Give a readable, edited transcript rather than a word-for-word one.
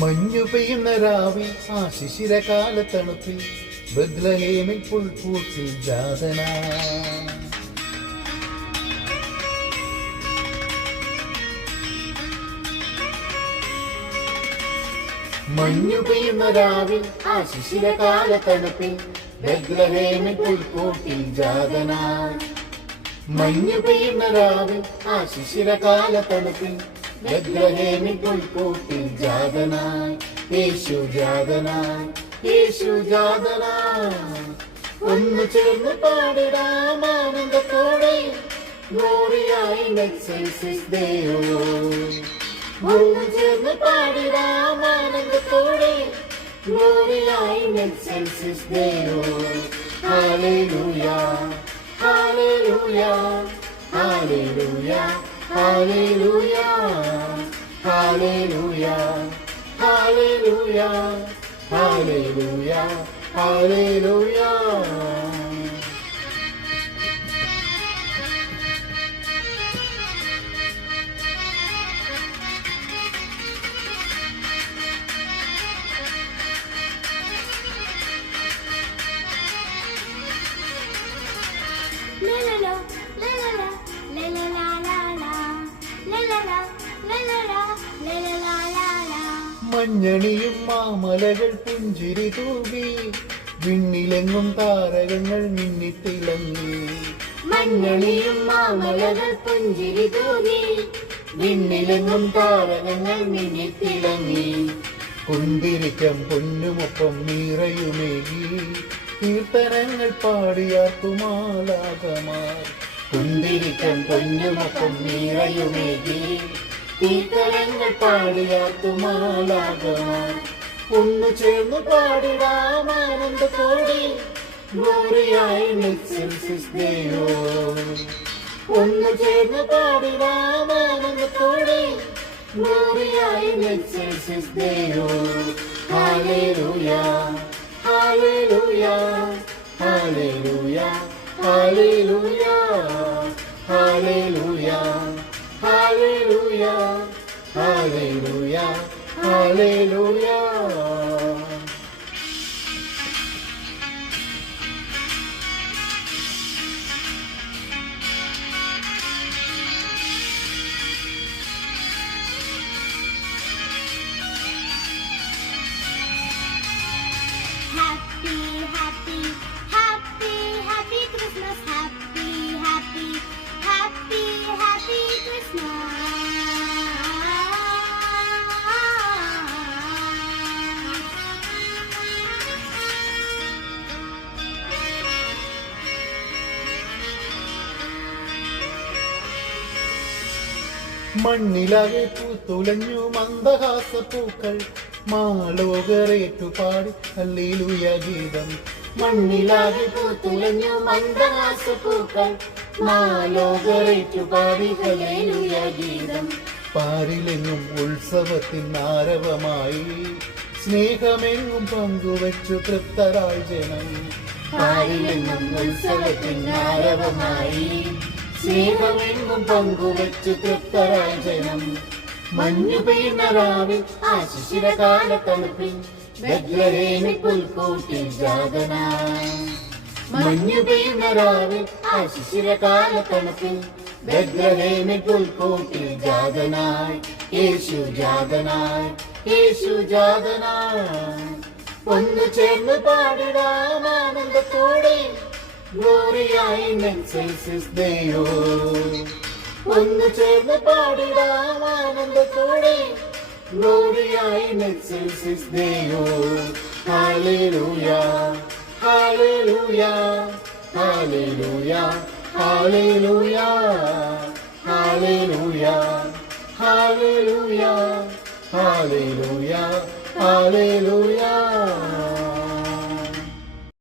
മഞ്ഞു പെയ്യുന്ന രാവിൽ ആ ശിശിരകാലത്തണുപ്പിൽ ബത്ലഹേമിൽ പുൽക്കൂട്ടിൽ ജാതനാ. മഞ്ഞു പെയ്യുന്ന രാവിൽ ആ ശിശിരകാലത്തണുപ്പിൽ ബത്ലഹേമിൽ പുൽക്കൂട്ടിൽ ജാതനായി. മഞ്ഞു പെയ്യുന്ന രാവിൽ ആ ശിശിരകാലത്തണുപ്പിൽ ബത്ലഹേമിൽ പുൽക്കൂട്ടിൽ ജാതനായി. യേശു ജാതനായി, യേശു ജാതനായി. ഒന്നു ചേർന്ന് പാടിടാം ആനന്ദത്തോടെ. Gloria in excelsis Deo. ഒന്നു ചേർന്ന് പാടിടാം ആനന്ദത്തോടെ. Gloria in excelsis Deo. Hallelujah, hallelujah, hallelujah, hallelujah, hallelujah, hallelujah, hallelujah, hallelujah. മഞ്ഞണിയും മാമലകൾ പുഞ്ചിരി തൂകി, വിണ്ണിലെങ്ങും താരകങ്ങൾ മിന്നിത്തിളങ്ങി. മഞ്ഞണിയും മാമലകൾ പുഞ്ചിരി തൂകി, വിണ്ണിലെങ്ങും താരകങ്ങൾ മിന്നിത്തിളങ്ങി. കുന്തിരിക്കം പൊന്നുമൊപ്പം നിറയുമേകി, കീർത്തനങ്ങൾ പാടിയാക്കുമാലാകമാർ. കുന്തിരിക്കം പൊന്നുമൊപ്പം നിറയുമേകി, കീർത്തനങ്ങൾ പാടിയാക്കുമാലാകമാർ. ഒന്നു ചേർന്ന് പാടിടാം ആനന്ദത്തോടെ. Gloria in excelsis Deo. ഒന്നു ചേർന്ന് പാടിടാം ആനന്ദത്തോടെ. Gloria in excelsis Deo. Hallelujah, hallelujah, hallelujah, hallelujah, hallelujah, hallelujah, hallelujah, hallelujah. Happy, happy, happy, happy Christmas. Happy, happy, happy, happy Christmas. മണ്ണിലാകെ പൂത്തുലഞ്ഞു മന്ദഹാസപ്പൂക്കൾ, മാലോകരേറ്റുപാടി ഹല്ലേലൂയ ഗീതം. മണ്ണിലാകെ പൂത്തുലഞ്ഞു മന്ദഹാസപ്പൂക്കൾ, മാലോകരേറ്റുപാടി ഹല്ലേലൂയ ഗീതം. പാരിലെങ്ങും ഉത്സവത്തിൻ ആരവമായി, സ്നേഹമെങ്ങും പങ്കുവച്ചു തൃപ്തരായി ജനം. പാരിലെങ്ങും ഉത്സവത്തിൻ ആരവമായി, സ്നേഹമെങ്ങും പങ്കുവച്ചു തൃപ്തരായി ജനം. മഞ്ഞു പെയ്യുന്ന രാവിൽ ആ ശിശിരകാലത്തണുപ്പിൽ ബത്ലഹേമിൽ പുൽക്കൂട്ടിൽ ജാതനായി. മഞ്ഞു പെയ്യുന്ന രാവിൽ ആ ശിശിരകാലത്തണുപ്പിൽ ബത്ലഹേമിൽ പുൽക്കൂട്ടിൽ ജാതനായി. യേശു ജാതനായി, യേശു ജാതനായി. ഒന്നു ചേർന്ന് പാടിടാം ആനന്ദത്തോടെ. Gloria in excelsis Deo. ഒന്നു ചേർന്ന് പാടിടാം ആനന്ദത്തോടെ. Gloria in excelsis Deo. Hallelujah, hallelujah, hallelujah, hallelujah, hallelujah, hallelujah, hallelujah, hallelujah.